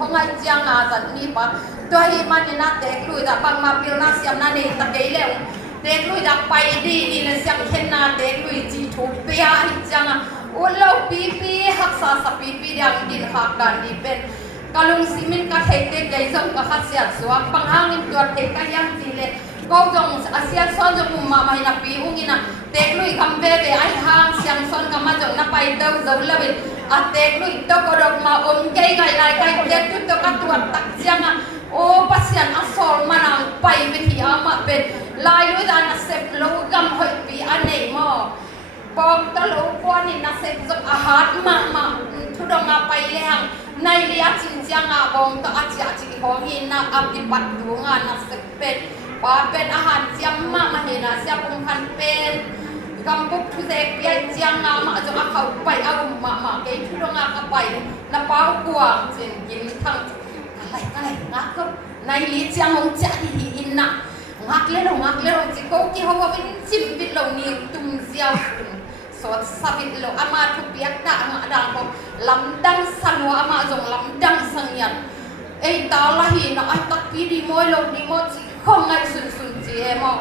ของไอ้เจียงอาสันมีปะตัวที่มันนี่นะเด็กลุยจะบังมาเปียวนะเสียมนะนี่ตะเกียแล้วเด็กลุยจะไปดีนี่นะเสียงเข็นนะเด็กลุยจีถูกเปียไอ้เจียงอ่ะโอ้เราปีหักษาสปีอย่างดินหักดันดีเป็นกะลุงซีมินกะเทเด็กใหญ่ส่งกะขัดเสียสวกปังหางนี่ตัวเด็กกะยังจีเลยก็จงอาเซียนซ้อนจงมาไม่นับปีอุ้งนะเด็กลุยคำเบเบไอ้หางเสียงซ้อนกับมาจงนับไปเดาเดาเลวิอาเด็กลุยตกรกมาอมไก่ไก่ไก่เด็กตุตกตัวตักเสียงอ่ะโอ้ปัสยันอัศรมานังไปเป็นที่อามาเป็นลายลุยดานัสเซปโลกำหอยปีอันไหนมอบอกตลกว่านี่นัสเซปจกอาหารมาทุดงมาไปเลี้ยงในเลี้ยงจริงจังอ่ะบองตอาจจิของหินนะอับดิบัดดวงอ่ะนัสเซปเป็นว่าเป็นอาหารเจียมมาเห็นนะเสียปุ่มพันเป็นกำบุกทุเรศเปียเจียงงามาจะมาเข้าไปเอามาเกยทุดงอ่ะก็ไปนะเป้ากวางเจนยินทั้งอะไรงักก็ในลิ้นเจียงหงจะดีอินนะงักเลยจิโก้กี่เขาว่าเป็นซิมบิดเรานี่ตุ้มเสียวสดสบิดเราอามาทุกเปียกด่างด่างก็ลำดังสันว่าอามาจงลำดังสังยันไอ้ตาละหินะไอ้ตักปีดีมวยเราดีมวยจิข้องไงสุนจีเอมอ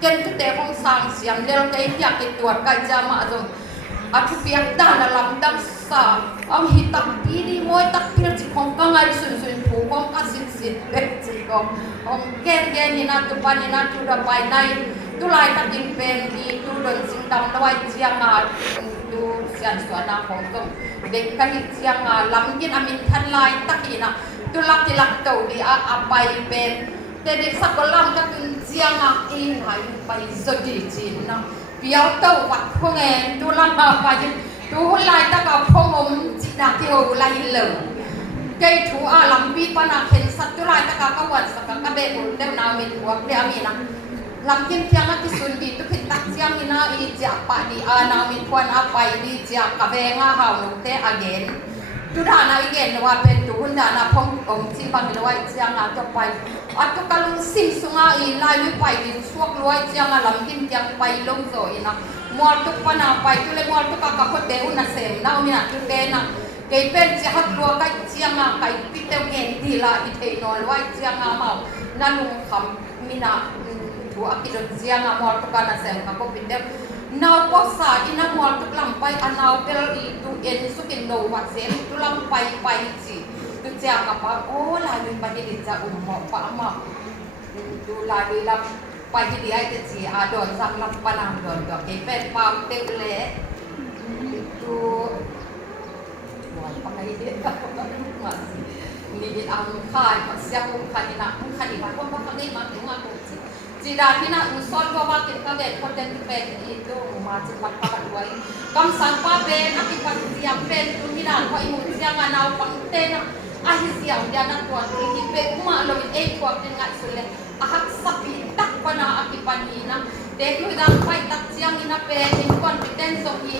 เกินทุกเด็กของสังเสียงเลี้ยงไก่อยากกินตัวไก่จะมาจงอาทุกเปียกด่างลำดังสังเอาหิตักปีดีมวยตักปีจิข้องไงสุนผูกองกัดสิเล็กจิก็องเกินนี่นะตุปานี่นะตุระไปในตุลายตัดดินเป็นที่ตุโดนสิงดำด้วยเชียงอาดูเสียนสวนนาของตรงเด็กกันเชียงอาลำยินอามินทันลายตักหินะตุลักที่ลักเต่าดีอาไปเป็นแต่เด็กสักคนลำก็เป็นเชียงอาอินหายไปสดีจีนนะเปียวเต่าวัดพวกเองตุลักมาไปตุลายตักเอาพงอมจีนาที่เอาลายเหลือเกยถูอาลำปีปนาเข็นสัตตุลายตักกวันสักกะเบบุเดวนามินหัวเดียมีนะลำกินเพียงที่สุดดีตุกิตักเชียงนี่นะอีจับปะดีนามินควันอาไปดีจับกะเบงอาหาวนุเตอเกนตุดานาอีเกนว่าเป็นตุหุ่นดานาพงองค์ที่บังลอยเชียงอาต่อไปอัตุกัลสิงสุงาอีลายลุไปดินสวกลอยเชียงอาลำกินเชียงไปลงโซอีนะมัวตุปนาไปตุเลมัวตุกะกะพดเดอุนาเซมนามินะตุเดนะเกยเป็นจะหัดลัวไก่เชียงอาไก่ปิเตเกนดีละอิเทนอลไว้เชียงอาเมานานุคำมินะถูกกิจเชียงอามัวตุกะนาเซมกับพวกปิเตนาปอสาอินามัวตุกลำไปอนาวเปลอีตุเอ็นสุกินโนวัดเซมตุลำไปจีตุเจียกับปะโอ้ลายลุยไปดิจะหมอปะมาตุลายลุยลำไปที่ดีไอจะจีอาดอนสักลำปนามดอนก็เกยเป็นปามเตเลตุปังไงเด็กมาสินี่ดิอังคารมาเสียงคันนี่นะคันนี่ว่าคนพักนี่มาถึงมาปุ๊บจีดาที่น่ะอุศรก็ว่าติดกระเด็นคนเดินเป็นอีกดูมาจิตปัดปัดไว้กำสังป้าเป็นอธิปัตย์เสียงเป็นตุนิดาพออิมุเสียงงานเอาปังเต้นอาฮิเสียงเดียนัตัวที่เป็นมาลอยกว่าเป็นงานสุดเลยอาหักสับปีตักปนาอธิปัตย์นะเด็กลุยดังไปตักเสียงนี่นะเป็นอินคอนฟิเดนซ์ของอี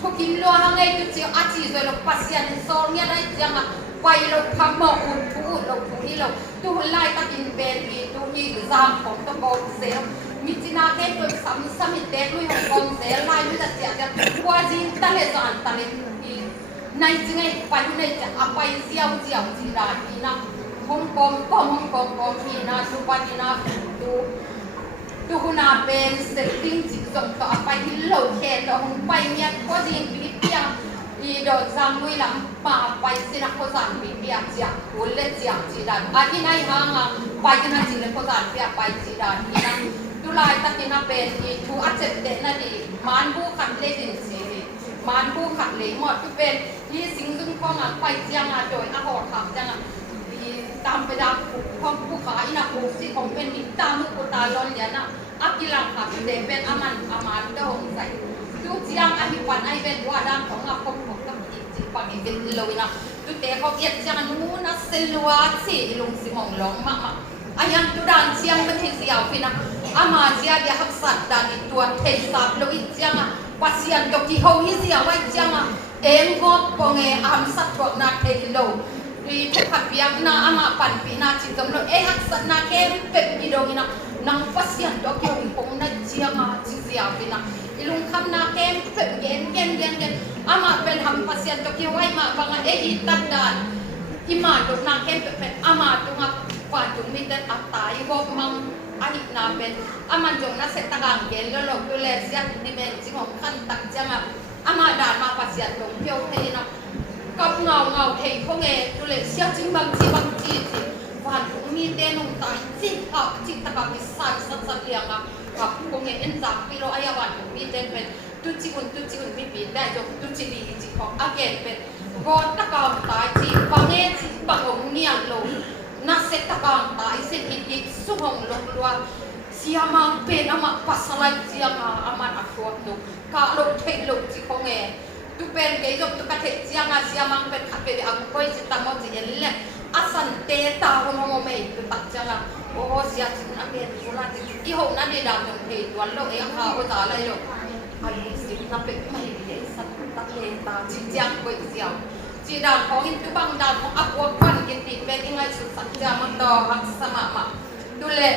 ทุกินลัวหังตุเจียวอาชีพเราปัสยันโซนเนี่ยได้เสียงไปเราทำมาอุ่นผู้เราผู้ที่เราตู้ไล่ตักินเป็นมีตู้ยี่จามของตะกอนเซลมิจินาเกตัวซ้ำเด็กลุยของกองเซลไล่ลุยจะเสียจะว่าจีนตะเลจานตะเลที่ในจริงไอ้ไปในจะเอาไปเสียวจีราที่นะฮ่องกงที่นะสุวรรณนะตู้คุณอาเป็นเซตติ้งจิตส่งต่อไปที่โลเคต่อหุ่นไปเนี่ยก็จีนปีเปียอีดอกจำลุยลำป่าไปสินะเขาสั่งปีเปียจากหัวเล็ดจากจีดันอาที่ไหนห่างไปที่นั่นจีเลยเขาสั่งเปียไปจีดันที่นั่นตุลายตะกินเป็นที่ทูอัจเจตเด่นนั่นดีมันผู้ขัดเล่ดินสีมันผู้ขัดเลยหมดที่เป็นที่สิงซึ่งข้องไปเจียงโดยอาหอขับจังตามไปดามข้องผู้ขายนะผู้สิของเป็นมิตามุกุตาลอนยันนะอักิลังขับเด่นเป็นอามันเดงใส่ทุกเสียงอภิปันไอเป็นว่าดังของอาคมของกับจิตปังอินเดลวินะทุกแต่เขาเอียดเสียงนู้นเซลวาสีลุงสิมองหลงมาอายังตุดันเสียงเป็นที่เสียวฟินะอามาเสียเดียหักสัตว์ดันตัวเทสับลุยเสียงปัสยันตกี้เขาฮิเสียไว้เสียงเอ็งก็ปงอัมสัตว์ตัวนาเทโลดีทุกขัดเปียกนาอามาปันปีนาจิตจำลองหักสัตว์นาเกมเป็ดดีดงนะนางปัสยันตกี้หุ่นปงนาเสียงจิเสียวฟินะลุงคำนาเกมเป็ดเกนอามาเป็นทำปัสยันตกี้ไว้มาบางอีตัดดัน i อิมาตุนางเข้มเป็นอามาตุงกว่าจุงมีแต่อัตตายบ่มังอาหินาเป็นอามันจงนักเสตกางเกลแล้วดูแลเสียดิเมนจิงของขั้นตักจังอามาดานมาปัสยาตรงเพียวเทนะกับเงาเทพงเอดูแลเสียจิงบางจีวันทุกมีเตนุตายจิตอักจิตตะกับมิสัยสัตว์เลี้ยงกับพงเอ็นจากพิโรอายวันทุกมีเตนเป็นตุจิกุนไม่ปีได้จงตุจิดีจิของอาเกนเป็นกอดตะกางตายจิปังเอจิปังองเนียนลงนักเสตกางตายเสอิดิสุหงลงลัวเสียมังเป็นอามาปัสลายเสียงอามันอักขวดดูกาลงเทลงจิของเอตุเป็นเกยจบตุกะเทเสียงเสียมังเป็นขับเป็นอักขวดจิตตั้งมั่นจิเอเล่asan teta hono me tak janga o sia chin ame pula ti I ho na de da jong the twan lo e ha o ta lai lo ai si na pe mai ye sat tak le ta chi jang koi sia chi da khong in tu bang da khong apwa kwan kin ti pe ngai su sat ja man do hak sama ma tu le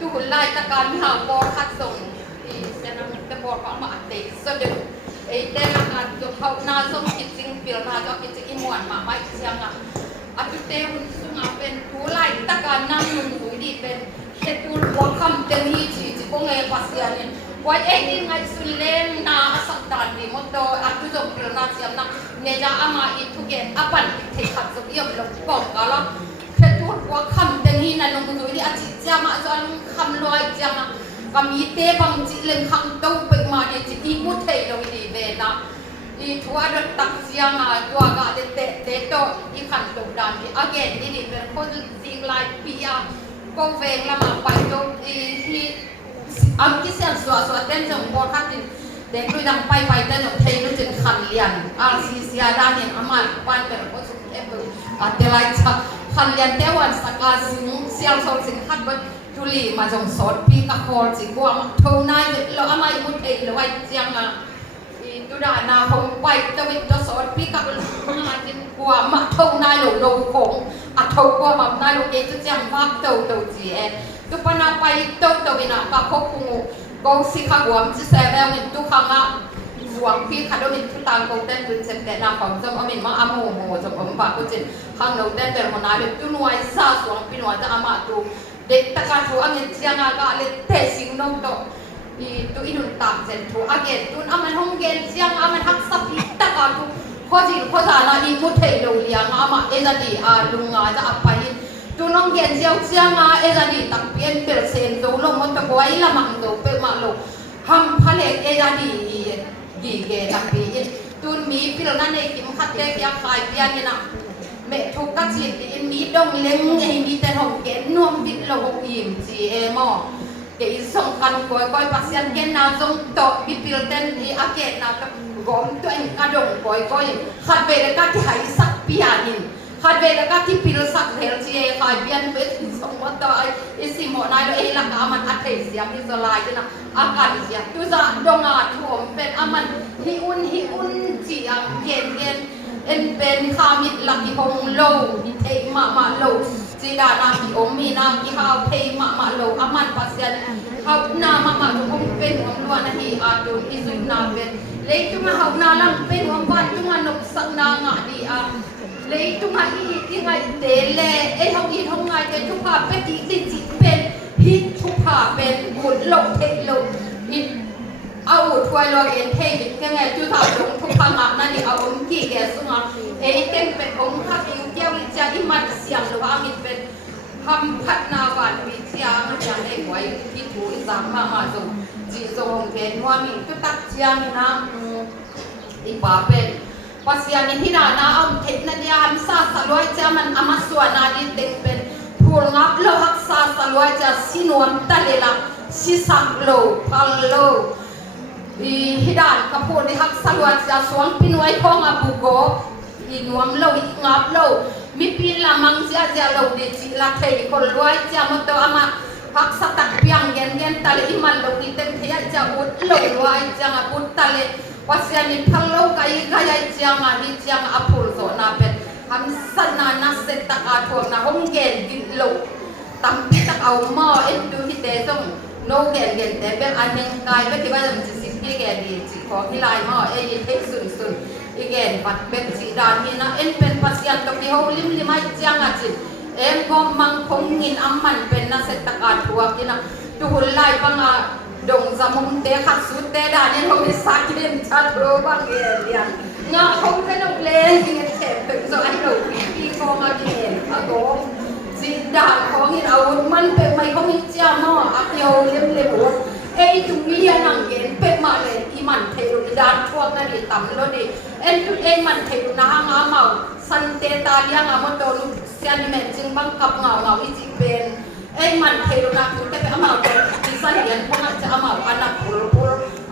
tu lai ta kan ha po khat song I se na te po pa ma te so deไอ้เด็กนักจะเขาหน้าส่งกิจจริงเปลี่ยนมาจะกิจอิมวนมาไม่เชียงอาจุเตหุ่นสุงเป็นผู้ไล่ตะการนั่งหนุนหุ่ยดีเป็นเช็ดตัวหัวคำเต็มที่จีบงเงปัสยานินว่าเอ็งยังไงสุดเล่นนาสักตานดีมดโตอาจุจงเปลี่ยนมาเชียงนักเนจาอามาอิทุเกตอาปันเทขัดสุดเยี่ยมลงปองกันแล้วเช็ดตัวหัวคำเต็มที่นั่นลงหุ่ยดีอาจิจามาจนคำลอยจางก็มีเตะบางจิเล่นขังตู้ไปมาเนี่ยจิตีมุดเทลงดีเบนะอีทัวร์ตักเสียงตัวก็เตะโตอีขันตุกดานอีอเกนนี่เป็นคนสิ่งลายปีอาก็เวงละมาไปโตอีอันที่เสียงสัวเต้นจงบอลคัดเด็กดูดังไปเต้นจงเทนุ่จึงขันเลียนซีเซียด้านเนี่ยอามาบ้านเป็นคนสุดเอฟเดลัยจะขันเลียนเทวันสกัดสิงเสียงโซสิงขัดไปทุลีมาจงสดพี่กะคอจิกว่าเท่านั้นเราอามายุดเองเลยว่าเจียงดูด่านาคงไปตะวิตสดพี่กะมาจินกว่ามาเท่านั้นหลงโดคงอัดเท่ากว่าแบบนั้นเองจะเจียงมากเท่าจีเอตุปนาไปเท่าวินาปะคบกูกองสิขากวมจิเสวเงินตุขังอ่ะสวงพี่ขัดมินทุตังกงเต้นดูเซนแต่นาของจงอมินมาอโมโหจงอมปากกูจินขังเราเต้นเป็นคนนั้นตุนวยซาสวงพี่นวลจะอามาตูเด็กตะการทัวอังเงินเชียงากาเลเทสิงนงโตตุอินุนตามเซนทัวอังเงินตุนอามันห้องเงินเชียงอามันฮักสับอิตะการทัวข้อจริงข้อสารอิมุเทโลเลียงอามาเอจันดีลุงจะอับไปตุนห้องเงินเชียงเอจันดีตักเปลี่ยนเปลี่ยนเซนโตลงมันตะกวยละมังโตเปมาโลฮัมพะเลเอจันดีดีเกตักเปลี่ยนตุนมีพิลนันเอกิมขัดเตยาขายเปียนี่นะเมทุกกัจจิตมีดงเล้งมีแต่หงเกนนวมบิดลงอิ่มจีเอมอเกยส่งกันก้อยปัสยันเกนนาจงโตบิปิลเตนอีอาเกนนาตะกอมตัวเองกระดงก้อยขัดเวลกาที่หายสักปียานินขัดเวลกาที่ปิลสักเฮลจีเอขายเบียนเป็นส่งมาต่อไอสิโมนายโดเอลักอามันอัดเทเสียมิสลายนะอาการเสียตุจะดงอาถ่วมเป็นอามันฮิอุนจีอังเกนเอ็นเป็นข้ามิดลักที่พงโลที่เทมาโลจีดานาที่อมมีนาที่ข้าวเทมาโลอามันปัสยันเขาหน้ามาทุกคนเป็นหัวล้วนที่อาดูอิสุนาเป็นเลยจุมาเขาหน้าลังเป็นหัวบ้านจุมานกสังนางะดีเลยจุมาอีที่ไงเตเลเอทองอีทองไงเตทุกภาเป็นดีจิเป็นฮิตทุกภาเป็นบุญโลเทโลอิเอาถวยลอยเอ็นเทบิดยังไงจุดถ่ายลงทุกขณะนั่นนี่เอาองค์กี่แก่สุงอ่ะเอ็นเต็มเป็นองค์ข้าพิวเกี่ยววิจารณ์มันเสียงหรือว่ามิเป็นคำพัฒนาวันวิทยามันยังได้ไว้ที่ถูกสามมาส่งจีส่งเกณฑ์ว่ามีตุตักเชียงนะอีป่าเป็นปัสยานิที่นานาเอาเทคนิคยามซาสลวยจะมันอามาส่วนนาดิเต็งเป็นผู้งับโลหักซาสลวยจะสินวมตะเลละสิสักโลพัลโลฮิดานกับพูดในฮักสลวนจะสวงพินไว้ของอบุโกอินวมโลงับโลมีพินละมังจะโลเดจิละเทคนรวยจะมตัวอามาฮักสตักเปียงเย็นตะเลอิมันโลกิเต็มเทียจะอุดโลรวยจะงอุดตะเลวัสยานิพังโลกายกายจะงฮิจะงอภูโซนาเป็นฮัมสันนานัสเซตอาทวงนาฮงเกนกิโลตั้มพิตเอาหม้อเอ็นดูฮิเตซงโนเกนแต่เป็นอันยังกายไม่คิดว่าจะแกดีจิขอที่ลายหม้อเอยิเทสุน อีแกนปัดเบ็ดสีดานนี่นะเอ็นเป็นปัสยันตกที่เขาลิมไม่จังอ่ะจิเอ็มก็มังคงงินอัมมันเป็นนักเศรษฐการทัวร์กินนะทุกคนไล่ปังอ่ะดงสมุนเตะขัดสุดเตะดานนี่เขาไม่สักเล่นชัดโรบังเอียนงาเขาไม่ต้องเล่นกินเสร็จถึงสองอันหนูปีฟองอ่ะกินอ่ะโกสีดานของหินเอามันเป็นไม่เขาไม่จ้าม้ออ่ะเดียวเล่มหัวเอ้ยทุกมีอันนั่งเย็นเป็นมาเลยอีมันเทลุดานทั่วนั่นดิต่ำแล้วดิเอ็นทุกเอ็นมันเทลุนะฮะงาเมาสันเตตาเลียงอามาโดนเสียนิเมจิงบังกับเงาอีจิเป็นเอ็นมันเทลุนะทุกแต่เป็นอามาเป็นดิสันเลียนพวกนั้นจะอามาอันนักปู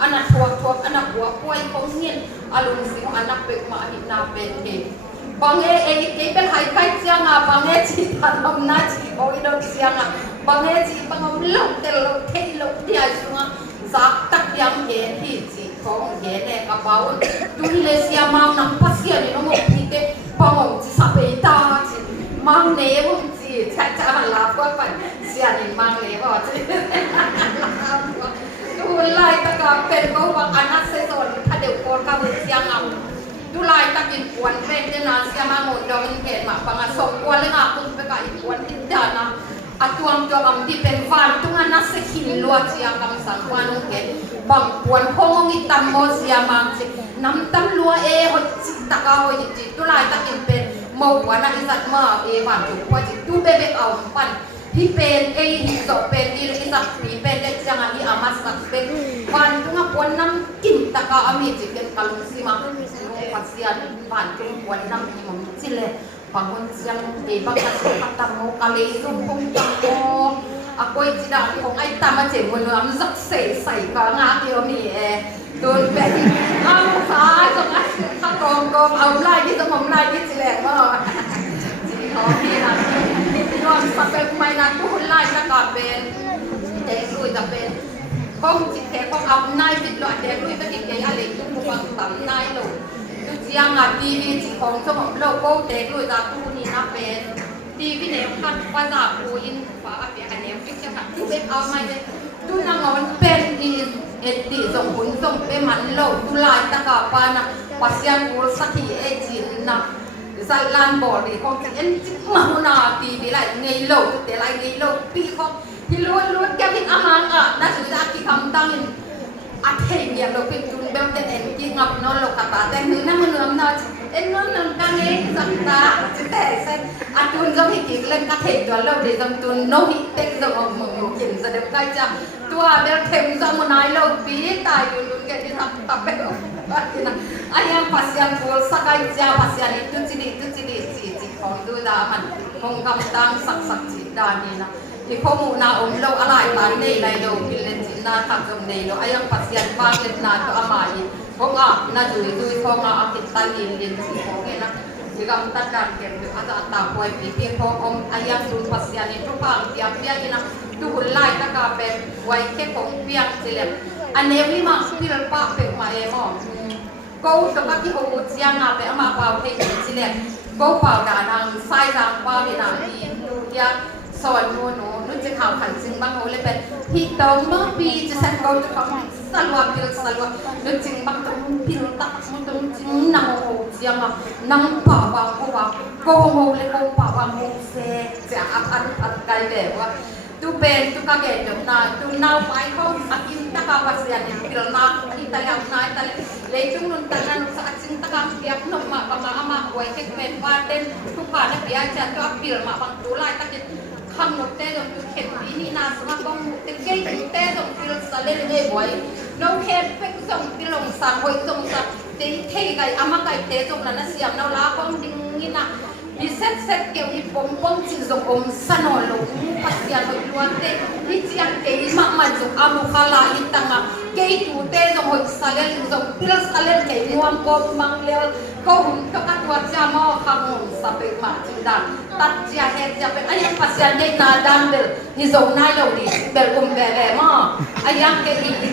อันนักทัวอันนักหัวป่วยของเงี้ยอารมณ์สิอันนักเป็นมาหินาเป็นเองบางเอ้เป็นไฮไกด์เสียงอ่ะบางจีทันทำนาจีโอ้ยโดนเสียงอ่ะบางจีบางลงเตลเทลเดียสุงสักตักยังเห็นที่จีของเห็นในกระเป๋าดูเลเซียมังนับภาษาเนี่ยน้องบอกที่เด็กพอมจีสับไปตาจีมังเนวจีจะหันหลังก็ไปเสียนี่มังเนวจีดูไล่ตะกับเป็นเขาบอกอันนั้นเสียส่วนถ้าเดี๋ยวโกนกับเสียงเอาดูไล่ตะกินควนเป็นเจนาเสียมาหมดดอกอินเกตมาปังอาสกควนเลยงาคุณไปกับอีควนที่ด้านนะอาตัวกำที่เป็นฟันตุงานัสขินลัวเสียงกำสังวานุเกตบางควนพงอิตัมโมเสียมังจิน้ำตั้มลัวหดจิตตะกาวจิตุไล่ตะกินเป็นโมวานาอิสัตมาวันจุกว่าจิตุเบเบเอาปันที่เป็นฮิโซเป็นอิสัตปีเป็นเด็กจังอันนี้อามาสักเป็นวันตุงาควนน้ำกินตะกาวมีจิเป็นกัลสิมังสิโมปัสเซียนวันตุงควนน้ำกิมจิเลบางคนยังเด็กบางคนก็ทำโมกาเลซุ่มคงจังโมaku tidak kong ai tama je mun am zak sai ka nga ki o mi don pe am sai so ka ka kong au lai ni so mom lai ni chile mo ji ho ni na ni no sa pe mai na tu lai na ka ben de lui ta ben kong ji te kong au nai bit lo de lui ta ki ke ale tu mu bang tam nai lo tu jiang a ti ni ji kong so mom lo ko de lui ta tu ni na benดีพี่เนวคันว่าจากปูยินฟ้าอภิอันเนวฟิกจะค่ะที่เป็นเอาไม่เลยดูนางมันเป็นดีดีส่งผลส่งไปมันโลดูลายตะกาปานะปัสยังกูสักทีจินนะสัลลันบอดีของเอ็นจิมาหุนาตีไปไรเงยโลแต่ไรเงยโลปีเขาที่ล้วนแกพิอาหารอ่ะน่าสุดจะที่คำตั้งอัดเทียมเราเป็นจุนเบลเตนเอ็นจิงับนอนโลกตาแต่หนึ่งนั่งมันเลื่อมน่าเอ็นนอนนั่งกันเองสักตาจะแต่เส้นอันตุนจะมีกี่เล่นกระเทยตัวเราเดี๋ยวจำตุนโนหิเต็กจะเอามือกินจะเดี๋ยวใกล้จะตัวเดี๋ยวเทมจะมันนายเราปีตายอยู่ตุนแกที่ทำตับไปแล้วบ้านที่นั่นอันยังภาษาอังกฤษสักไอ้เจ้าภาษาอังกฤษตุจิดีจีของดูดามันคงกำตังสักจีดานี่นะที่ข้อมูลน่าอมเราอะไรตายในไรเรากินเล่นจีน่าทำจำในเราอันยังภาษาอังกฤษบ้างเล่นน่าตัวอามาอีพวกอ่ะน่าดูพวกอ่ะอังกฤษตายเรียนจีของเนี่ยนะjika kita kan kita ada tahu ini pokok ayam dulu pasien itu pang tiap dia ina tu hulai tak kape wai ke pong piang silem ane ni mak pil pa pe ma emo kau tu kaki kau siang apa ama pau ke silem kau pau danang sai dang pa bina ni dia soi noจะข่าวขันซึ่งบางโอเลยเป็นที่ตรงน้องปีจะสั่งเขาจะฟังสลัวนึกจริงบางตรงปีนตักมันตรงจริงนั่งโอ้เสียงอ่ะนั่งป่าวางเขาวางโกงเลยโกป่าวางโมเสจะอัดไกลแบบว่าtu ben tu kaget dong na tu nau pai ko akin ta ka pasian ni pil na ita yang na ita le tung nun ta nan sa acing ta ka piak no ma pa ma ama wai ke men pa ten tu ka na pia cha tu apil ma bang tu lai ta ke kham no te dong tu khet ni na sa bang te ke te dong pil sa le ngai boy no khet pe dong pil long sa hoi dong sa te the kai ama kai te dong na siam no la bang ding ni na di set ke ni pom chin zong om sanolo pasya hoi luan te ni chiang ke ma ma zong amu khala itanga ke tu te zong hoi salel zong pil salel ke nuam ko mang le ko hum to ka tua cha mo kham sa pe ma chin dan tat chia he chia pe ay pasya ne na dan bel ni zong nai lo di bel be mo ayang ke ni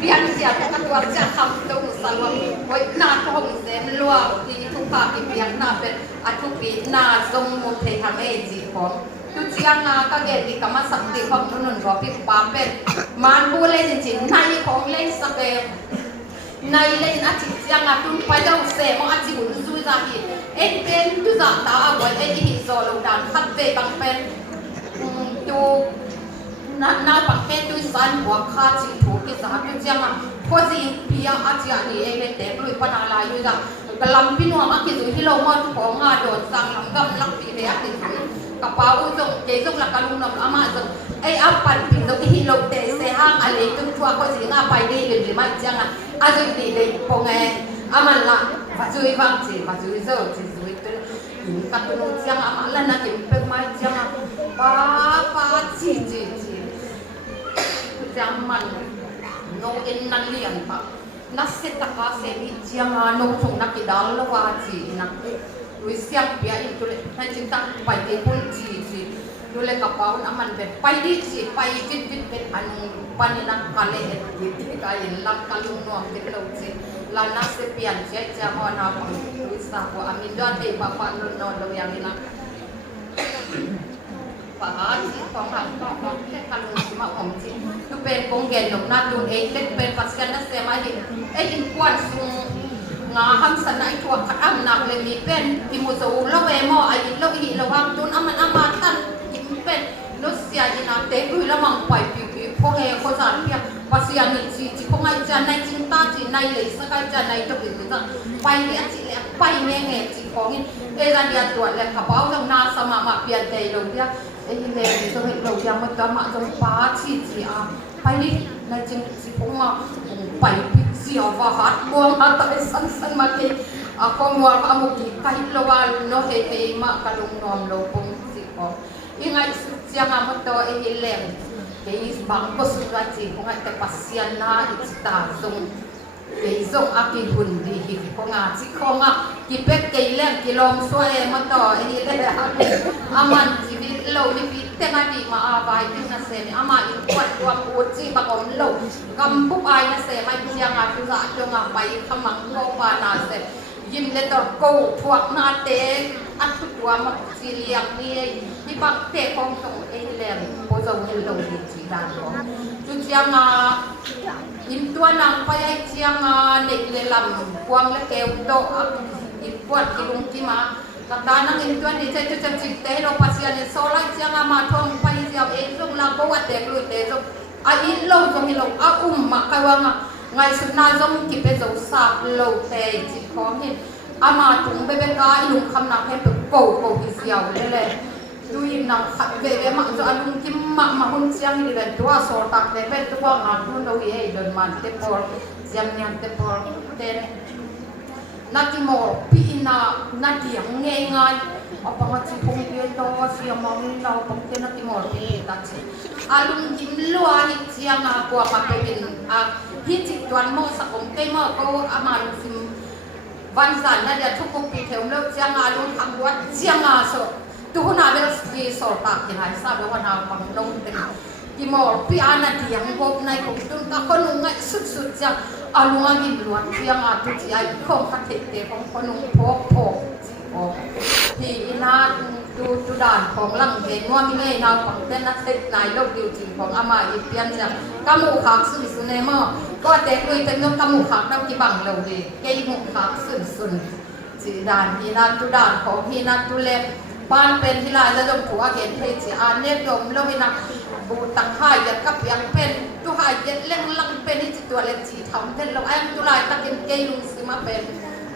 pian sia ka tua cha kham to salwa hoi na to hom sem lua ti tu pa ki pian na pe atu pi na zong mo the hang e ji ko tu chiang nga ka ge di ka ma sak ti khom nun ro pi pa pe man bu le jin nai khong le sa pe nay lên á chỉ riêng là tôi phải đâu xe mà chỉ muốn vui ra thì em bên tôi giả tạo ở em thì rồi đầu đàn khát về bằng bên tôi na bằng bên tôi san của khá chỉ thủ cái giá tôi riêng là có gì bia á chỉ là thì em để tôi bắt đầu lại như là cái làm pin hoa cái gì thì lâu mà tôi có ngà đồn sang làm gầm lắc thì để thì cái bao dùng cái dùng là cái luôn làm ama dùng ai áp bàn pin dùng cái lâu để xe hang anh lấy tôi chua có gì ngà phải đi để mà riêng là à rồi đi lấy phong nghe ama là và dưới vang chỉ và dưới giờ chỉ dưới tôi các tôi nói riêng ama là na cái bên mai riêng là ba chỉ riêng mình no in năng liền pa nasi taka se mi jiang no thong nak idal lawa chi nak wi siam pia itu le na cinta pai de pun chi dole kapau aman be pai di chi pai vit bet anu panina kale et ka in lam kalung no ke lo chi la na se pian che cha ho na pa wi sa ko amin do te pa pa no lo yang ina và chỉ còn hàng to cái căn chỉ mà ông chỉ tu bên công nghệ nông na tu ấy cái bên phát triển nó sẽ mà hiện ấy in quan sung ngà ham san ai thuộc khát âm nặng lên mi bên thì một số lâu về mò ai lâu hi lâu ham tuôn âm tan bên nó xia đi nào té đuôi là măng quậy bị phong hè có sản kia và xia nghỉ chỉ không ai chân này chúng ta chỉ này lấy sắc cái chân này cho bị người ta bay đi chỉ lẽ bay nghe chỉ có nghe đây là điện tuổi là cả báo trong na sao mà biển đầy đầu kia ấy thì cho hiện đầu yang mà tao mà trong phá chỉ phải đi là chính chỉ cũng mà phải bị diều và hát buông hát tại sân mà thì con mua có một cái lâu nó hệ mà cả đồng nòm lâu cũng chỉ có những ngày siang mà tao ấy lem cái bang có sự ra chỉ cũng ngày tập pasian na ít ta dùng cái dùng aki hun đi thì có ngà chỉ không cái bếp cái lem cái lom xoay mà tao ấy lem aman chỉ biết lâu đi biếtแต่มาดีมาอาบายที่นั่นเสียอามาอินวัดรวมอุจิบังอมโลกำบุกไอ้นั่นเสียไม่เพียงอาจุระจงอาไปขมังโลปานาเสียยิมเลตกูทวกนาเตอัดตัวมักจีเลียงนี่มีบังเตะของตรงเอเลมโพจงเฮลโลดีจีดานของจุดยังยิมตัวนางไปไอ้เจียงเด็กเลลำกวางและแก้วโตอินวัดกิลุงกิมาKadang itu ni saya tu cerita lo pasien ni solat jangan matong pai siap elong la bawa teklu teklu ai lo jom lo mak kawang ngai sunna jom kipe jo sap lo te chi khom ni ama tung be be ka ilung kham nak he ko ki siaw le du yin nak khat be mak jo alung kim mak ma hun siang ni ben tua so tak le be tu ba ngan tu lo ye don man te por jam nyam te por ten nati mo pina nati ngai ngai apa ngati pung dia to sia mau ni lau pung te nati mo pi ta chi alung jim lua ni chiang ko ka pe bin hi chi tuan mo sa kom te mo ko ama lu sim van san na dia thuk pi theu lo chiang alung tham wat chiang so tu na be ki so ta ki hai sa be wa na pang long te ki mo pi ana diang ko nai ko tun ka ko nu ngai sut chiang alunga gi luat chiang tu chi ai khom ka the te khom ko nu phok o thì na tu đànของลังเห็นว่ามีไงนาวของเต้นนักเตะนายโลกดิวจีของอามาอีเปียนจ้ะกำมูขากสุนเนมอก็แต่คุยเป็นนกกำมูขากเราที่บังเราดีเกยมูขากสุนจีดานฮีนาตุดานของฮีนาตุเล็บบ้านเป็นที่ลายแล้วจงผัวเห็นเพจีอันเนตยมเราวินักบูตังหายยัดกับยังเป็นตุหายยัดเล่งลังเป็นที่ตัวเล็กจีทำเป็นเราไอ้ตุลายตะเกียงเกยลุงสิมาเป็น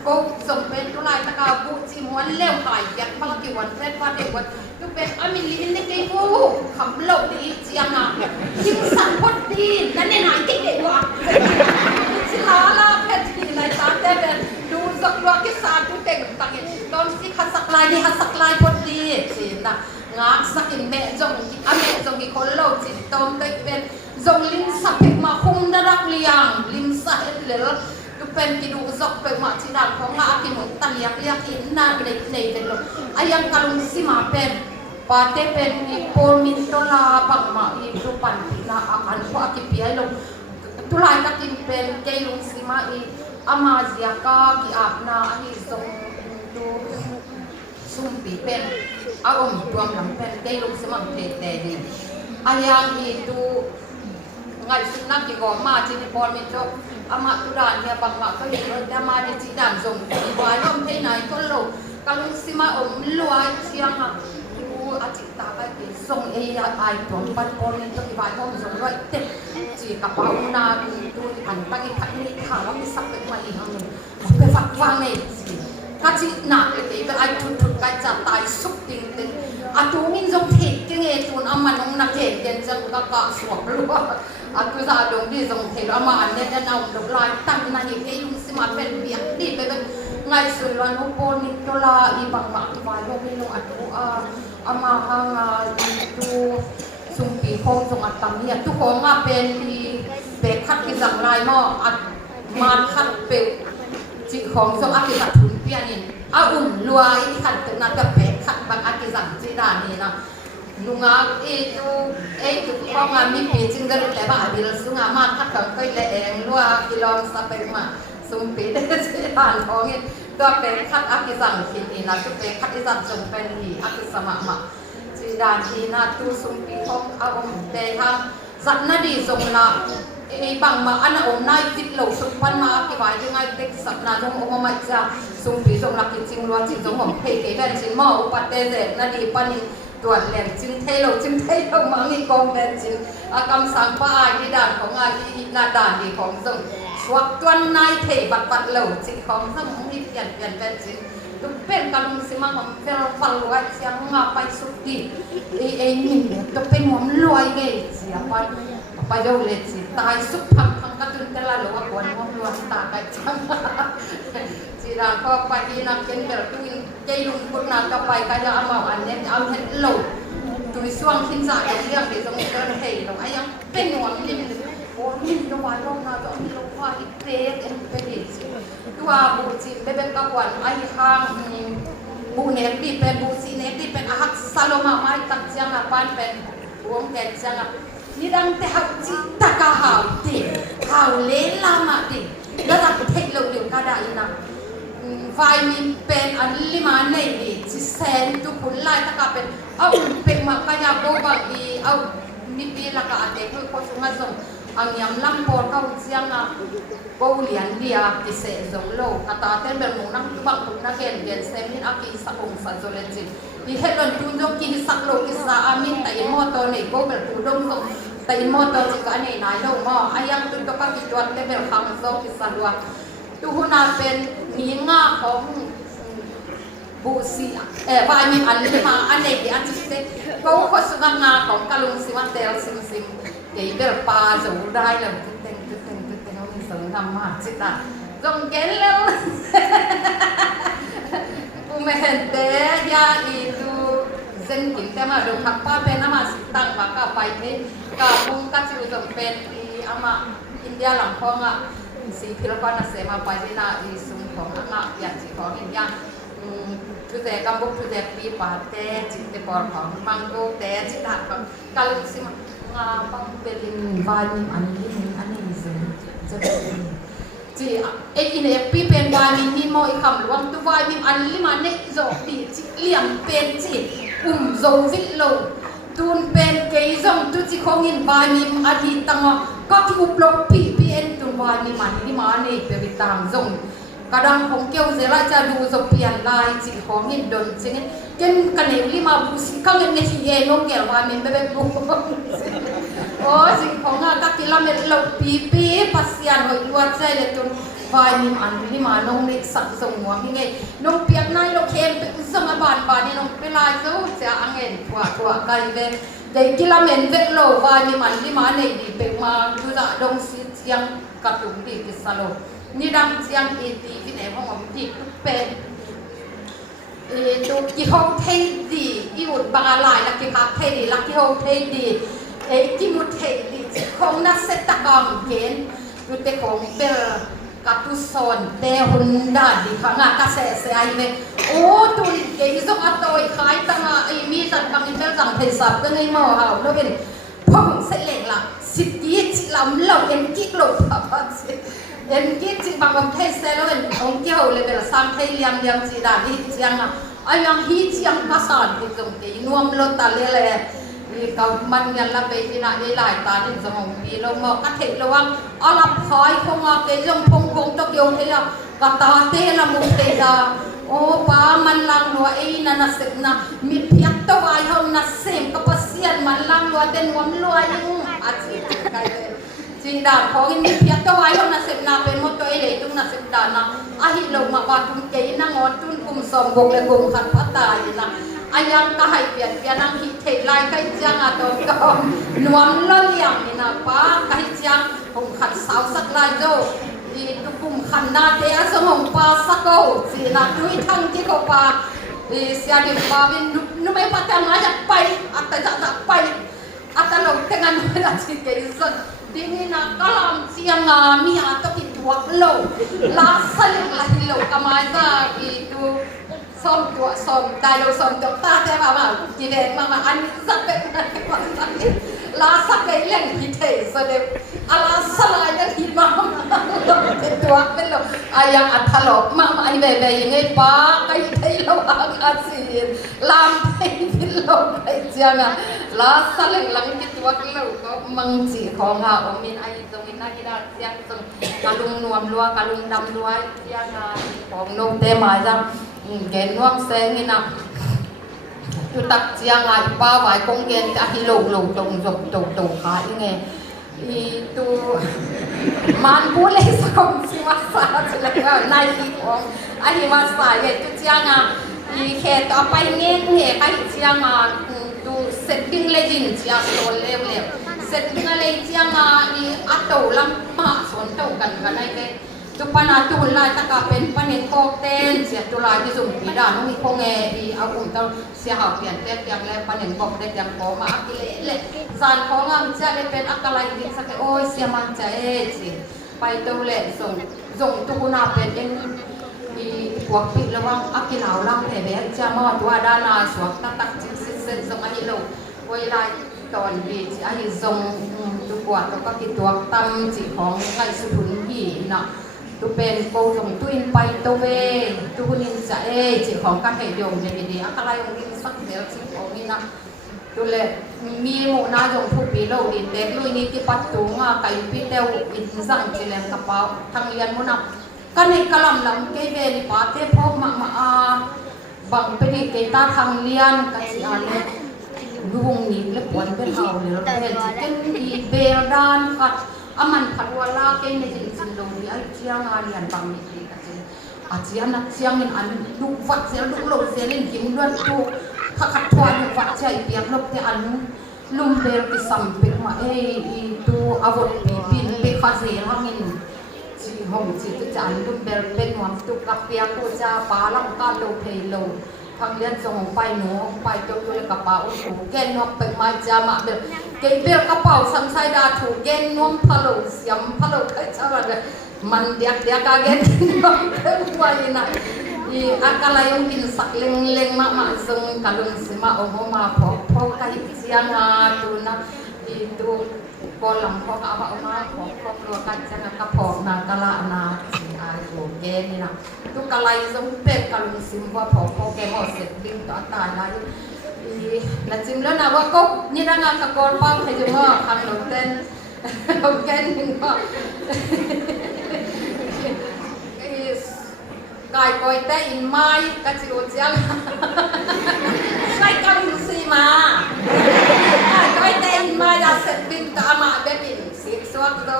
ก็ส่งเป็นตุลายตะกาบูจีม้วนเลี้ยวหายยัดบางกี่วันเป็นวันเด็กวันตุเป็นอามิลินในเกยบูคำเล่าดีเจียงอ่ะยิ่งสั่งพอดีนั่นเนี่ยหายเก่งว่ะสิลาลาเพชรที่ไหนตาเต้เป็นดูสักวันที่สามตุเต็งตังเงินตอนที่ขัดสักลายนี่ขัดสักลายพอดีสินะงาสักอินแม่จงอาเมจงมีคนเล่าจิตตอมได้เป็นจงลิมสับเปมาคุ้มดรักเลียงลิมสับเหลือตุเป็นกิดูจกเปมาที่ด่านของอากิมุตันยักเลียกินนาในเป็นลมอายังกาลุสิมาเป็นปาเตเป็นมีโพมินโตลาบังมาอีตุปันปีนาอันพวกกิปีไอลงตุลายตะกินเป็นเกลุสิมาอีอามาเซียกากิอาบนาอีจงดูซุ่มปีเป็นอารมณ์รวมหลังเป็นได้ลงสมัครแต่ดีอายังอีดูไงสุนัขที่ก่อมาที่ในบอลมิโต ama tu dan dia bang mak ko ni dia ma ni ci dan zong ti wa yom thei nai ko lo kalung sima om luai chiang ha tu a chi ta ka ti song e ya ai ton pan pon ni to ki ba hom zong roi te chi ka pa na tu an pa ki pha ni tha lo mi sak pe ma li hang ni pe fak wang nei ka chi na ke te ba ai thut thut ka cha tai suk ting ting a tu min zong the ke nge tun aman ong na ke ken jang ka ka suak lu a tu za dong di zong the lo ma an ne da na lo lai tan na ni ke yung sima pen biak di pe ngai sui lan ho pon ni to la i bang ma ba lo mi lo a tu ama hang tu sung pi khong sung atam ni tu khong nga pen ni pe khat ki zang lai mo at ma khat pe chi khong sung a ki khat thun pian ni a luai khat tu na ka pe khat bang a ki zang chi da ni na lunga e tu khong a mi pi ching da le ba bil sunga ma khat ka kai le eng lua ki long sa pe ma sung pi de chi han khong niตัวเป็นคัดอากิสังคิดนี่นะตัวเป็นคัดอิสังจงเป็นหีอากิสมะมะจีดานทีนะตูสุงปีพงอารมณ์เตทางสัตนาดีจงละไอ้บางมาอันอมนายจิตเหลวสุพรรณมาที่ว่ายังไงเด็กสัตนาจงอมมาจะสุงปีจงละกิจจริงล้วนจิตจงหงเพเกเป็นจินมออุปเตเจนาดีปนิตัวแหลมจินเทโลจินเทโลมังมีกองเป็นจินอากำสังป้ายที่ด่านของอาที่นาด่านดีของจงสวกตัวนายเทบัดเหลวจิตของจงมีเปลี่ยนเป็นจินตุเป็นการลงสิมาของเป็นฟังรวยเสียงงาไปสุดที่ไอ้นี่ตุเป็นหัวรวยไงเสียไปเดี๋ยวเลยสิตายสุดพังกระตุ้นแต่ละหลวงหัวรวยตาไปจังจีราก็ไปที่นักเขียนแบบตุ้ยใจลุงคนนั้นก็ไปก็จะเอามาอันนี้เอาเห็ดหลงตุ้ยช่วงขึ้นจากเรื่องเดี๋ยวต้องเดินเฮ่ตรงไอ้ยังเป็นหัวนี่โอ้ยจะวายลงนะจะมีลงว่าอีเตะเอ็นเป็นดิตัวบูจิเป็นกวนไอ้ข้างบูเนตที่เป็นบูซีเนตที่เป็นอาหักซาโลมาไม้ตักจังอ่ะปานเป็นวงแกนจังอ่ะนี่ดังแต่หักจิตตะกะหาวดิหาวเล่ลามาดิแล้วเราเทคโลกเดียวกันได้นะไฟมีเป็นอันลิมาในดิจิเซนทุกคนไล่ตะกะเป็นเอาเป็นมาขยับโบบางทีเอามีปีละกะเด็กเพื่อคนสมัยส่งอันยำลำปอดเขาเสียงอ่ะกูเลียนเดียกิเสจงโลกตาเต้นแบบมุงนั่งตุบังตุนักเรียนเซมินอากิสักองสันโจเลจิที่เฮลันจุนจงกินสักโลกิสาอามินแต่อินมอตอนี่กูแบบตุดงส่งแต่อินมอตอจิกอันนี้นายโลมออายังตุนก็ปักกิจวัตรแบบคำโซกิสันวัวตุหุนาเป็นมีง่าของบูซีวายมีอันนี้มาอันนี้อันที่เซ็กกูขอสุนัขงาของกะลุงสิวันเตลซิมเกี่ยแบบปลาจูได้เลยตึงทำมาจิตตาจงเกลแล้วกูไม่เห็นเตะยาอีดูเส้นกินแต่มาดูขับป้าเป็นน้ำมาสิตังปากกาไปที่กาบุงกัจจุจงเป็นที่อามาอินเดียหลังพองอ่ะสีพิลปานาเสมาไปที่นาอีสุงของอามาอย่างสีของอินเดียทุเรศกัมพูทุเรศปีปาเตจิตเตปอร์ของมังโกเตจิตตาของกาลุสิมาบางเป็นวายมีอันนี้จะเป็นจีเอ็นเอฟพีเป็นวายมีนิโมอีคำหลวงตัววายมีอันนี้มาเนจอกดีจีเลี่ยมเป็นจีโจวิโลตูนเป็นเกยซงตุจิคงินวายมีอดีตังก็ที่อุปโลกพีเอ็นตัววายมีมันนี่มาเนเปริตังซงกระดังของเกี่ยวเสราจะดูจบเปลี่ยนลายจีของหินดนจริงเกินกันเองลิมาบุสิข้างเงินในที่เย็นน้องแก้ววายมีเป็นบุโอ้สิของงาตะกิลเมตรเราปีปัสยานหอยลวดใจเลยจนวายมีอันนี้มาน้องนี่สักส่งหัวมีไงน้องเปียกนายเราเข้มเป็นสมบัติบานนี่น้องเป็นลายเจ้าจะอังเงินถั่วไก่เวเด็กกิลเมตรเวทโลวายมีอันนี้มาในดีเป็นมาดูจะดงสิเสียงกระตุ้นดีกิสโลนี่ดังเสียงเอตีที่ไหนของผมที่เป็นดูกี่ห้องเทดีอีอุดบางอะไรลักกี่พักเทดีลักกี่ห้องเทดีกิมุเทดีของนักเศรษฐกรรมเกณฑ์ดูแต่ของเบลกัตุสอนเตหุนดาดีข้างกระแสเสียอีเวโอ้ตุนเกย์ส่งอัตโต้ขายตั้งไอ้มีจัดบางอีเมลสั่งเพย์สับตั้งไอ้หม้อเฮาแล้วเป็นพ่อผมเสร็จเลยล่ะ10 กิจิลำเราเอ็นกิโลพับเอ็นกิจิบางคนเทสเซลเป็นองเกี่ยวเลยเป็นสามเทเลียมจีดาดีเจียงอ่ะไอ้ยังฮีเจียงภาษาที่ตรงที่นวมรถตะเลเลย กับมันยันละเบที่น่ะได้หลายตาถึงสมองปีเราหมอกกระเทระวังเอาลับคอยคงเอาเกยงพงตะเกียวเทียกตาเตละมุเตดาโอ้ป้ามันลังนัวนันสินะมีเพียงตัวไอ้เขานัเซมกับเสียนมันลังนัวเต็นวันรวยยุ่งอาชีพใครเลยจริงด่าของมีเพียงตัวไอ้เขานัเซมนาเป็นมดตัวเอเดตุงนัเซมดานะอาฮิโลมาบาตุงเกยนังอดตุนกุมสมบกและกุมขันพัตตายนะอายังก็ให้เปลี่ยนนังฮิตเทไลใครจังอาตัวก็นวมล้อยอย่างนี่นะป้าใครจังกุมขันสาวสักลายโจitu kum khana te asong pa sako sina tui thang ji ko pa sia di pa bin nu mai pa ta ma ja pai atta ja pai atta lo tengan na chi ke son dini na kalam siang mi ato ki tuak lo la sal la lo kamai sa itu som tua som dai lo som tok ta te ma ki de ma an sa pe la sa ke leng ki te so de ala salai na ki ma tuak pe lo ayang athalo ma ai be be yang ei pa kai thei lo ang asin lam thei pin lo kai changa la saleng lang ki tuak lo ko mang chi khong ha omin ai zong in na ki da siang zong kalung nuam lua kalung dam lua yang khong no te ma jang gen nuam seng ina tu tak chiang ai pa vai kong gen ta hi lo lo tong jok tong kha nge itu man boleh sekom si masa celaka naik ong ahi masa ya tu chianga I khet apa ngen he kai chianga tu setting legend chia so level setting le chianga I ato lam ma son to kan kanai ke tu pana tu lai ta ka pen panen kok ten sia tu lai ti zum pi da no mi khong e I au ta sia ha pian te yang le panen kok de yang ko ma akile le san khong am cha le pen akalai ni sa ke oi sia man cha e chi pai to le song zong tu na pen en I พวกปิดระวังอักกินเอาล่างแผลแบกจะมอตัวด้านนาสวกตักจิตเส้นสมัยโลกเวลาตอนบีจอันนี้ทรงตัวกวาดแล้วก็กินตัวตั้มจิของไก่สุนหีนะตัวเป็นโกทงตุนไปตัวเวตัวนินจะจิของการเหยงจะดีๆอะไรของกินสักเดียวจิของนี่นะตัวเล็กมีหมูนาจงทุกปีโลกดิเด็กลุยนี่ที่ปัดตัวมาไก่ปีเดียวอินสั่งจิเลนกระเป๋าทางเรียนมุนับกันในกลัมลำเกยเวลิปาเตพบมาบังเป็นเกตาทางเรียนกันสิอันลุงนี่เล็บวันเป็นเฮาเลยเราเป็นจิเกนดีเบรดานขัดอามันขัดวลาเกนในจินสินลงไอเชียงอาเรียนบังนี่ดีกันสิอาเชียงนักเชียงเงินอันลูกวัดเสียลูกโลเสียเล่นกิมด้วยตัวถ้าขัดทวนลูกวัดใช่เปียกลบที่อันลุงเบลที่สัมเปกมาตัวอาวดปีบินเปกฟาเซียห้องเงินห้องจิตจันลุงเบลเป็นหัวตุกับเปียกูจะปาลังกาโลเพโลทางเรียนส่งไปหนูไปตัวตัวกระเป๋าถูกแกนนวมเป็นไม้จามาเบลเกยเบลกระเป๋าสัมไซดาถูกแกนนวมพะโล้เสียมพะโล้ใครจะมาเลยมันเดียกกาเกนนวมเป็นไว้นะอาการอะไรยังกินสักเล็งมาส่งกระลุงสิมาอมมาพอใครเสียงาตัวนะตัวกอลังพอเอามาพอตัวกันจะนักกระพอกนากะละนาสิอาโยเกนี่นะทุกอะไรส่งเป็ดกระลุงสิมว่าพอแกหอเสร็จดิ้งต่อตายแล้วแล้วจิมแล้วนะว่าก็นี่ร่างกายกอนป้าใครจะว่าคันหลงเต้นหลงแกนนึงว่ากายกอยแต่อินไม้กัจจิโอเจียงใช่กันสิมากายกอยแต่อินไม้จะเสร็จบินตามาเด็กสิสวัสดิ์เรา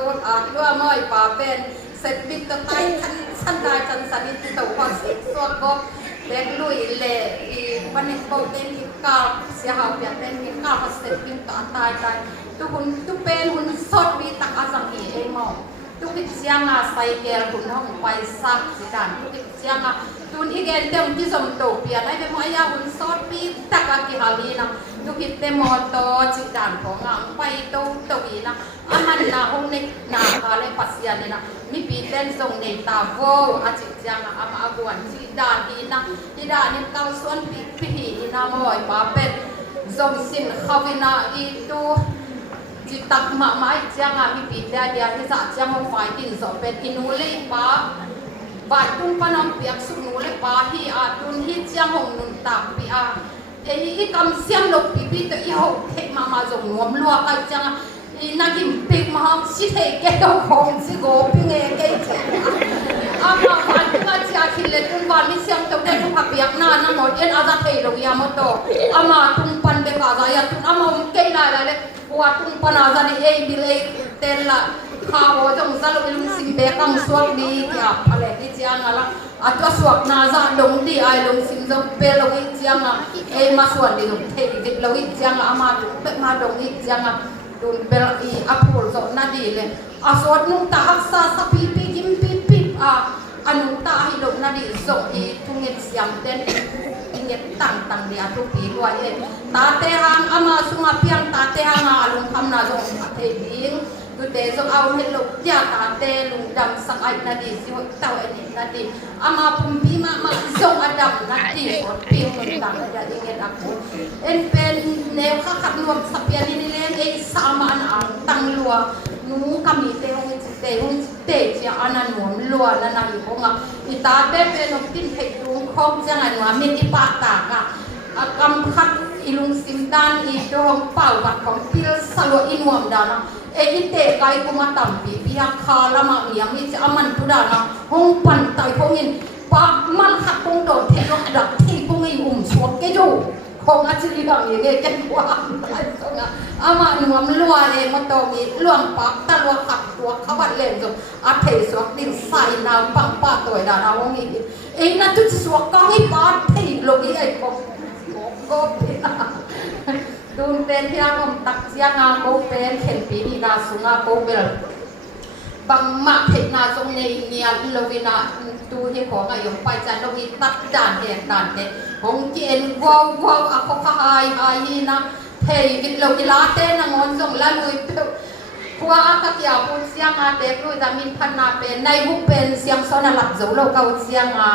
ด้วยม้อยป่าเป็นเสร็จบินตะไคร้ทันได้ทันสนิทตัวพอสิสวัสดิ์ก็เด็กลุยเล่วันนี้เขาเต้นกินข้าวเสียหายเปลี่ยนเต้นกินข้าวพอเสร็จบินตาตายทุกคนทุกเป็นหุ่นสดมีตักอาสังเกตเองมองทุกที่ยังใส่แก้วหุ่นห้องไปซักสิด่านทุกที่ยังตุนอีกเต็มที่สมโตเปียได้เป็นมอยาหุ่นสดปีตักกิฮาลีนะทุกที่เต็มมอโตจิด่านของอ่างไปโตอีนะอามันนาองเนกนาคาเลปัสยานี่นะมีปีเต้นส่งในตาโวอาจิยังอามาบวนจิด่านดีนะจิด่านนี่เกาส่วนปีหีนะมอยป้าเป็นส่งสินข้าวินาอีตัวจิตตักมาไม้จังมีปีเดียที่จะจังเอาไฟตินสอบเป็นอินูเล่ป้าบาดตุ้งปนำเปียกสุนูเล่ป้าที่อาตุนที่จังหงนุนตักปีอา อีกำเสียงลบปีปีตัวอีหกเทมาจงนวมลัวกันจังอีนักกิมปีมาสิเทเกี่ยวของสิโกปิเงเกยเจ้อามาวันที่มาจากที่เล็กตุนวันมีเสียงตัวเด็กทุกปีกหน้านั่งหมดเอ็นอาจจะเทลงยามโตอามาตุงปันเด็กอาจจะตุนอามาเกยได้เลยว่าตุงปันอาจจะดีเอบิเลเตลละข้าวจงสรุปลุงสิเบกังสวกดีที่อะไรที่เจียงอะไรอัตสวกนาซาดงดีไอลงสิมจงเปลงอีเจียงเอมาส่วนดีลงเทดิลงอีเจียงอามาเป็ดมาดงอีเจียงโดนเปลอีอัพโหลดนาดีเลยอาสวดนุ่งตาฮักษาสับปีปีกิมปีปีอันนุ่งตาให้ลงนาดีส่งอีทุ่งเงียบเสียงเต้นเงียบตั้งเดียทุกปีด้วยตาเตหังอามาสุงเพียงตาเตหังอาลุงคำนาจงเทบิงดูเตจงเอาให้ลูกยาตาเตลุงดำสังไอนาดีสิหัวเต่าไอนี่นาดีอามาพุ่มพีมาจงอดัมนาดีหมดพิมพ์ดังจะอิงเงินอักบุเอ็นเป็นแนวข้าขับรวมสัพยานิเลี้ยงเอสามันอังตังลัวนูกามีเตหงจิเตหงจิเตจีอานันหวมลัวนันนาอยู่หงอ่ะอิตาเตเป็นนกตินเทตุงคงจังไงวะมีอิปาตากะกำคัดอิลุงซิมดานอีดองเป่ากับของพิลสลัวอินวมดานะเอกิเตไกกุมาตัมปีพิยาคาละมาเมียมิจะอามันตุดานะหงปันไตพงินปากมันขัดตรงโดดเทนกดักที่พงินสวดเกจูคงอาชีพบางอย่างเงี้ยกันว่าอามาหนวมลัวเองมาตรงนี้ล่วงปากตะลัวขัดตัวขบัดเล่นจนอาเทสวดดินใส่น้ำปังป้าตัวดาราหงนี้เองนั่นจุดสวดก็ให้ปาเทลงนี้ไอ้ก็ดูเป็นที่เราตักเสียงาโกเป็นเข็นปีนีนาสุงาโกเบลบางมาเห็นนาจงในเนียลวินาตูที่ของอายุไปจันลวิตัดจานแห่งการเด็กของเจนว้าวอะเขาขายนะเฮ้ยวิลวิลาเต้นงอนจงละลุยเปล่าเพราะว่าถ้าเกี่ยวกับเสียงอาเด็กรู้จะมีพันนาเป็นในบุกเป็นเสียงสนหลักจู่เราเขาเสียงอา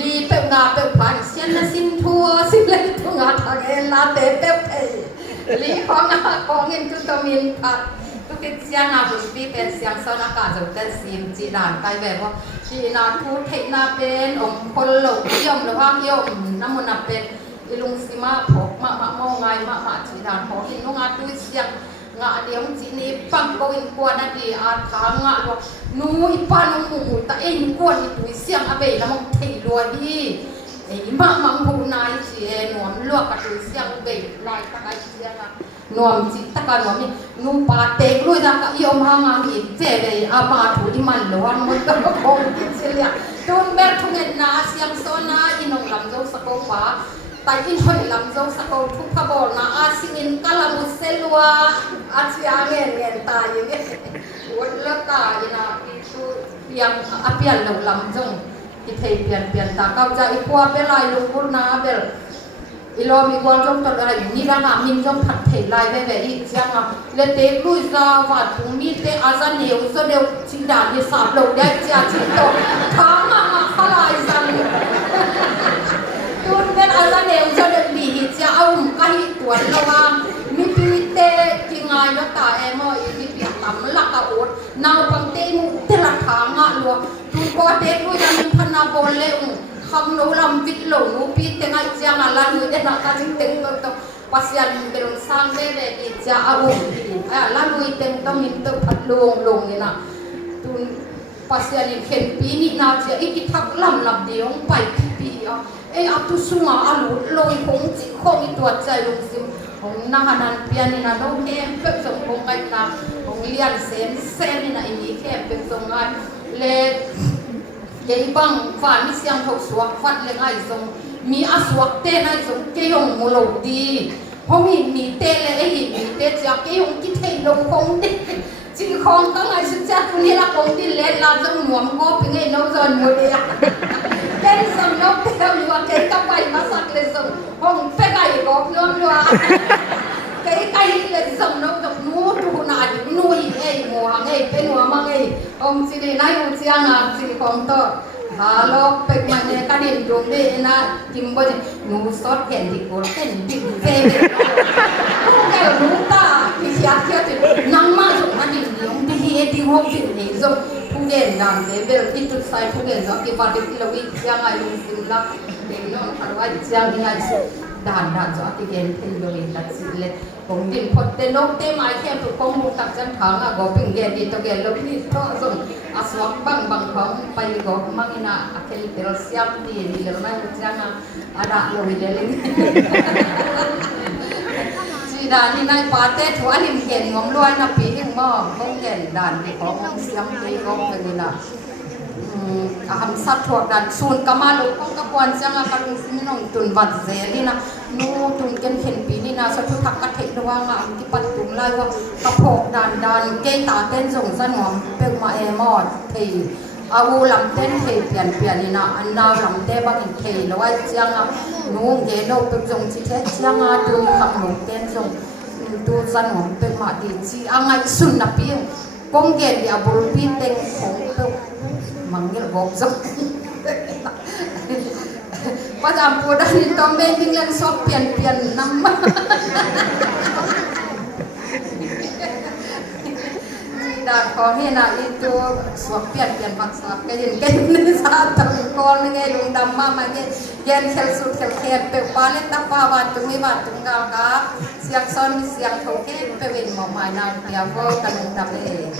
ลีเปงาเปผ่านเสียนสินทัวสิเลนทุงาทางเอ็นลาเตเปเอลีของเงินจุดมินพัดทุกเสียงอาบุษีเป็นเสียงสนากาจุดเตสิมจีดานไปแบบว่าจีนาทูเทนาเป็นองคนหลงยมหรือว่ายมน้ำมันเป็นอิลุงสิมาพกมามองไงมาจีดานของอินุงาด้วยเสียงงาเดียวจีนี่ปังโกอินกวนนั่นดีอาทางงาว่านูอีปานุมูแต่เอ็นกวนอีตุยเสียงอเบแล้วมันเทลัวดีไอ้มังหูนายจีหนวมลวกกับตุยเสียงเบลายตะไคร้เสียงหนวมจีตะกันว่ามีนูปาเตกลุยดังกับยมหางางอีเจเบอามาถูดิมันหลวงมันก็คงกินเสียตุนเบลทุเงินนาเสียงโซนาอินงลำโจสกฟ้าแต่อินหอยลำโจสกทุกขบวนนะอาสิงินกะละมุเซลัวอาเซียเงินตายอย่างเงี้ยวันละตายนะitu yang apian lo lamjong ithe pian ta kau ja ikwa belai lungul na bel ilo mi gwal jong to ra ni ra ma min jong phat thei lai ve ve i chang le te lui za wa tung mi te azan ne u so de chi da ni sa lo de cha chi to tha ma khalai san tun ben azan ne u so de bi hi cha au ka hi tuan lo wa mi pi te ki ngai lo ta e mo i ni pi tam la ka ot naw pang te mu te la tha nga lo tu ko te lu ya min phana bol le u kham no lam vit lo nu pi te ngai cha nga la nu de na ka jing teng to pasian belon sang ve ve i cha a u la nu i teng to min to phat long ni na tu pasian in khen pi ni na cha i ki thak lam diong pai pi a atu sunga alu loi khong chi khong i tuat chai lung sim hong na hanan pian ni na do kem pe song hong kai ta hong lian sen ni na ini kem pe song ngai le ye bang fan mi siang thok suak fat le ngai song mi a suak te nai song ke yong mo lo di hong hi mi te le e hi mi te cha ke yong ki thei lo khong de chi khong ka ngai su cha tu ni la khong di le la jong nuam ko pi ngai no zon mo de ken som no te lu a ke ka pai ma sak le song hong pe kai ko nom lo cái là dòng nó dòng núa tu nà thì nuôi ấy mùa hàng ấy bên mùa mang ấy ông chỉ để nay ông chỉ ăn chỉ còn to halo pek mana kadin dong de na timbo nu sot ken di kol ken di ke cái nu ta ki sia kia thì nang ma so kadin dong di ho ji ni zo thu gen dan de bel itu sai thu gen zo ki ba de ki lo wi sia ngai lu sim la de no harwa sia ngai ด่านจอติเกนเทโลอิตัดสิเลคงดินพดเตนกเตมาเขียนตุกงมุตักจันทางก็ปิงเกนดิตเกนลบนี่โตส่งอสวักบังของไปก็มังอินาอเคลิเตรเซียมดีนี่เลไม่จังอาดาโลวิเลลิงจีดานี่นายปาเตถวนิมเกนงมลอยนะปีหิงมอคงเกนด่านที่ของเสียมดีของเป็นนี่นะaham satwa dan sun kamalu kong kapuan siang akarung siminong tun bat zeli na nu tun ken khen pi ni na satu thak ka thek doang nga ki pat tung lai wa kapok dan ke ta ten jong san ngom pe ma e mod thei au lam ten thei pian ni na an naw lam te ba in thei loi chiang nu ge no pe jong chi the chiang a tu kham long ten jong tu san ngom pe ma di chi angai sun na pi kong ge dia bul pi teng khong pe manggil gobzok pas ampudan itu mending yang sopian nama dan kami nak itu sopian maksud kayak satu kol ni lung damma mage gen khelsut khet pe pale tapa watu mi watu ngal ka siang son siang thoke pe wen mo mai na ya vo kan tabe